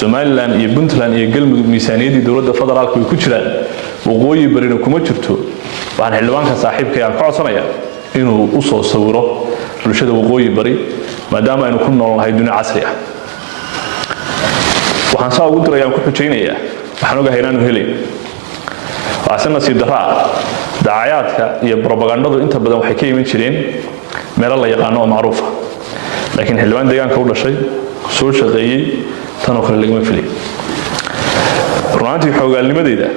Somaliland iyo Puntland iyo galmudug miisaaniyadii dawladda federaalka ay ku jiraan waqooyi barina kuma jirto waxaan xildhibaanka saaxiibkay aan ka codsanayaa inuu u soo sawiro bulshada waqooyi bari maadaama aynu ku noolnahay dunia casri ah waxaan saa ugu dirayaan ku xujeynayaa waxaan ogahay inaanu helin waxaan nasiib daraa daacayaadka iyo propagandadu inta badan waxay ka iman jireen meel la yaqaan oo macruuf ah laakiin xildhibaan deegaanka u dhashay soo shaqeeyay tan oo kale lagama filay runtii xoogaalnimadeeda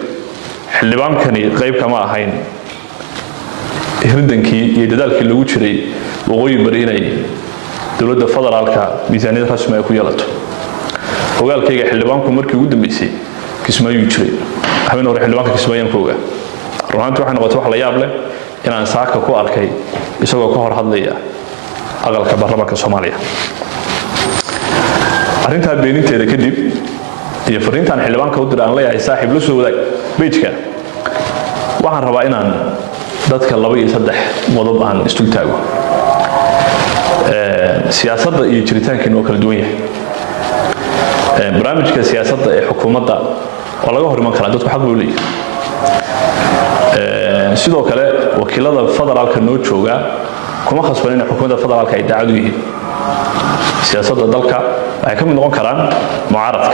xildhibaankani qayb kama ahayn hirdankii iyo dadaalkii lagu jiray waqooyi bari inay dawladda federaalka miisaaniyad rasmi ay ku yeelato hogaalkayga xildhibaanku markii ugu dambeysay kismaayuu jiray habeen hore xildhibaanka kismaayaan ku ogaa runtii waxay noqotay wax la yaab leh inaan saaka ku arkay isagoo ka hor hadlaya aqalka baarlamaanka Soomaaliya arrinta beeninteeda kadib iyo fariintan xildhibaanka u diray aan leeyahay saaxiib la soo wadaag page-ka waxaan rabaa inaan dadka 2 iyo 3 qodob aan istul taago siyaasadda iyo jiritaankeena oo kala duwan yahay barnaamijka siyaasadda ee xukuumadda oo laga hor iman kara dadku xaq u leeyahay sidoo kale wakiilada federaalka noo jooga kuma khasban in xukuumadda federaalka ay daacad u yihiin siyaasadda dalka waxay ka mid noqon karaan mucaaradka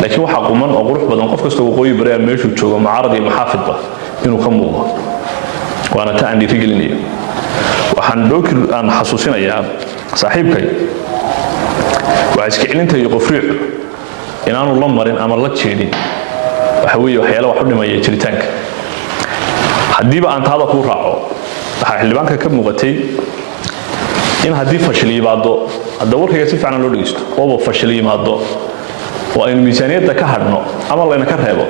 laakiin waxa quman oo qurux badan qof kasta waqooyi bari meeshu joogo mucaarad iyo muxaafidba inuu ka muuqdo waana ta aan dhiirigelinayo waxaan dookir aan xasuusinayaa saaxiibkay waxa iska celinta iyo qofriixu inaanu la marin ama la jeedin waxa weeye waxyaalo wax u dhimaya jiritaanka hadiiba aan taada ku raaco waxa xildhibaanka ka muuqatay in haddii fashil yimaado hadda warkayga si fiican loo dhigeysto oo fashil yimaado oo aynu miisaaniyadda ka hadhno ama layna ka reebo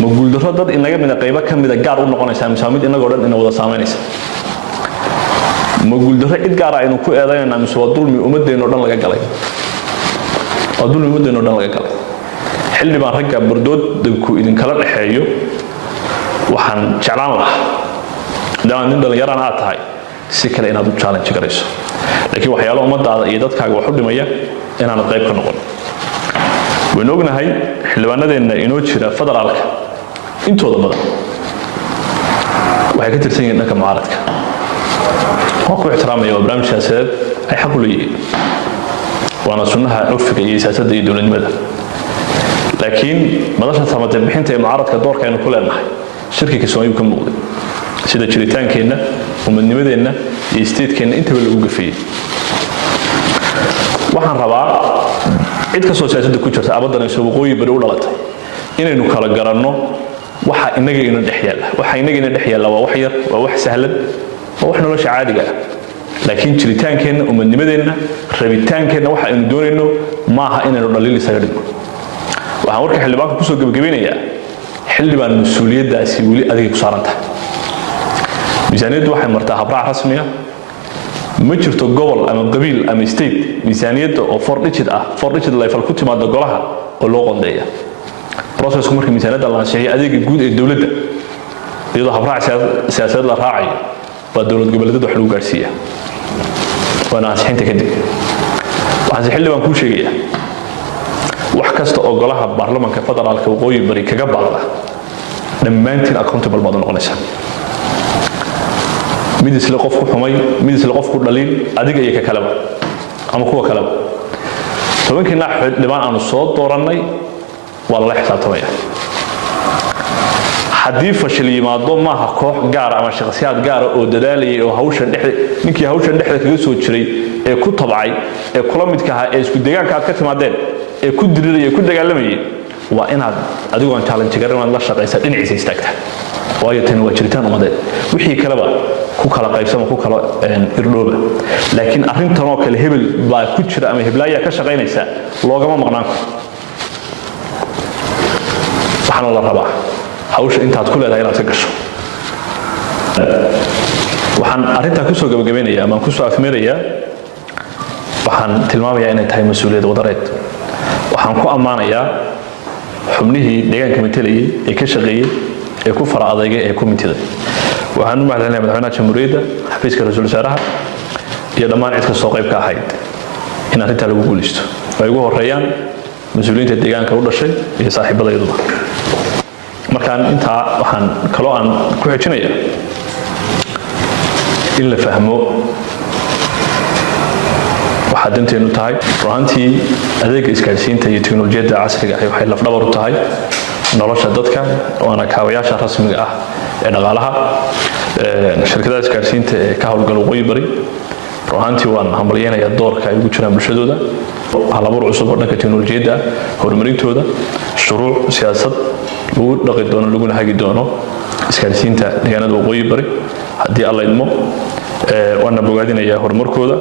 ma guuldarro dad inaga mid qayba ka mid gaar u noqonaysa miisaamid inagoo dhan in wada saameynaysa ma guuldarro cid gaar ah aynu ku eedaynaa mise waa dulmi ummadeenna oo dhan laga galay waa dulmi ummadeenna oo dhan laga galay xildhibaan ragga bardoodanku idinkala dhexeeyo waxaan jeclaan lahaa daan nin dhalinyarana aad tahay si kale inaad u challenge garayso laakiin waxyaalo ummadaada iyo dadkaaga wax u dhimaya inaanad qayb ka noqon waynu ognahay xildhibaanadeenna inoo jira federaalka intooda badan waxay ka tirsan yihiin dhanka mucaaradka oo ku ixtiraamaya barnaamij siyaasadeed ay xaq u leeyihiin waana sunnaha curfiga iyo siyaasadda iyo dowladnimada laakiin madasha samate bixinta ee mucaaradka doorka aynu ku leenahay shirkiga Soomaaliya ka muuqday sida jiritaankeenna umadnimadeenna iyo statekeenna intaba lagu gafiyay waxaan rabaa cid ka soo siyaasadda ku jirta abadan ay waqooyi bari u dhalatay inaynu kala garanno waxa inaga ina dhex yaala waa wax yar waa wax sahlan waa wax nolosha caadiga ah laakiin jiritaankeenna umadnimadeenna rabitaankeenna waxa aynu doonayno maaha inaynu dhaliil isaga dhigno waxaan warka xildhibaanka ku soo gabagabeynayaa xildhibaan mas'uuliyaddaasi weli adiga ku saaran tahay miisaaniyaddu waxay martaa habraac rasmi ah ma jirto gobol ama qabiil ama state miisaaniyadda oo 4 digit level ku timaada golaha oo loo qoondeeya processku markii miisaaniyadda la ansixiyay adeega guud ee dawladda iyadoo habraac siyaasadeed la raacayo waa dawlad goboleedyada wax lagu gaarsiiyaa waana ansixinta kadib waxaan si xildhibaan kuu sheegayaa wax kasta oo golaha baarlamaanka federaalka waqooyi bari kaga baaqda dhammaantiin accountable baad noqonaysaa mid isla qof ku xumay mid isla qof ku dhaliin adiga iyo ka kaleba ama kuwa kaleba tobankii xildhibaan aanu soo doorannay waa la xisaabtamaya haddii fashil yimaado maaha koox gaar ama shakhsiyaad gaar oo dadaalayay oo hawshan dhexda kaga soo jiray ee ku tabcay ee kula midka ahaa ee isku deegaanka aad ka timaadeen ee ku diriraya ee ku dagaalamayay waa inaad adigu aan challenge garan inaad la shaqaysa dhinaciisa istaagtaa waayo tan waa jiritaan ummadeed wixii kaleba ku kala qaybsama ku kala irdhooba laakiin arrintan oo kale hebel baa ku jira ama heblaaya ka shaqaynaysa loogama maqnaan waxaan la rabaa hawsha intaad ku leedahay inaad ka gasho waxaan arrinta ku soo gabagabeynayaa ama ku soo afmeerayaa waxaan tilmaamayaa inay tahay mas'uuliyad wadareed waxaan ku ammaanayaa xubnihii deegaanka metelayay ee ka shaqeeyay ee ku fara adeegay ee committee waxaan u mahadcelinayaa madaxweynaha jamhuuriyadda xafiiska ra'iisul wasaaraha iyo dhammaan cid kasta oo qayb ka ahayd in arrinta lagu guuleysto ay ugu horeeyaan mas'uuliyiinta deegaanka u dhashay iyo saaxiibadayduba markaan intaa waxaan kaloo aan ku xijinayaa in la fahmo waxaa danteenu tahay runaantii adeegga isgaarsiinta iyo teknolojiyadda casriga ah waxay lafdhabar u tahay nolosha dadka waana kaabayaasha rasmiga ah ee dhaqaalaha shirkadaha isgaarsiinta ee ka howlgala waqooyi bari runaantii waan hambalyeynayaa doorka ay ugu jiraan bulshadooda halabuur cusub oo dhanka teknolojiyadda horumarintooda shuruuc siyaasad lagu dhaqi doono laguna hagi doono isgaarsiinta deegaanada waqooyi bari haddii alla idmo waana bogaadinayaa horumarkooda